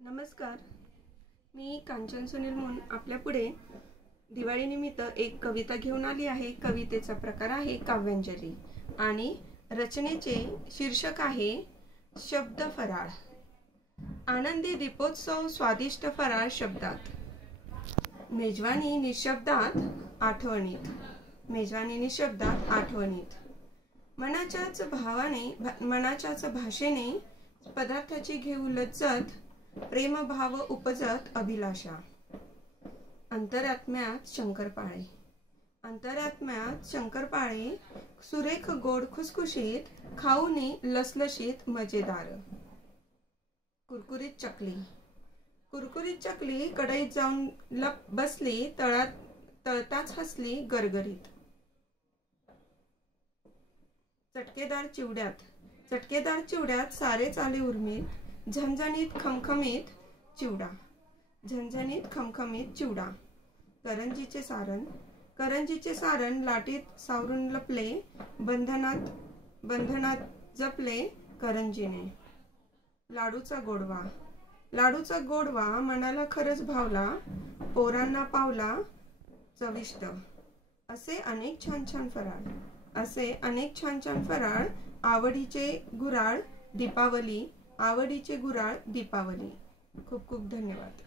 नमस्कार, मी कांचन सुनील म्हणून आपल्या पुढे दिवाळीनिमित्त एक कविता घेऊन आली आहे। कवितेचा प्रकार आहे काव्यांजली आणि रचनेचे शीर्षक आहे शब्द फराळ। आनंदी दीपोत्सव स्वादिष्ट फराळ शब्दात, मेजवानी निशब्दात आठवणीत, मेजवानी निशब्दात आठवणीत, मनाच्याच भावाने मनाच्याच भाषेने पदार्थाची घेऊ लज्जत, प्रेम भाव उपजत अभिलाषा। अंतरात्म्यात शंकरपाळे, अंतरात्म्यात शंकरपाळे, सुरेख गोड खुसखुशीत, खाऊनी लसलशीत मजेदार। कुरकुरीत चकली, कुरकुरीत चकली कढईत जाऊन लप बसली, तळताच हसली गरगरीत। चटकेदार चिवड्यात, चटकेदार चिवड्यात सारेच आले उर्मित, झणझणीत खमखमीत चिवडा, झणझणीत खमखमीत चिवडा। करंजीचे सारण, करंजीचे सारण लाटीत सावरून लपले, बंधनात जपले करंजीने। लाडूचा गोडवा, लाडूचा गोडवा मनाला खरंच भावला, पोरांना पावला चविष्ट। असे अनेक छान छान फराळ, असे अनेक छान छान फराळ, आवडीचे गुराळ दीपावली, आवडीचे गुराळ दीपावली। खूप खूप धन्यवाद।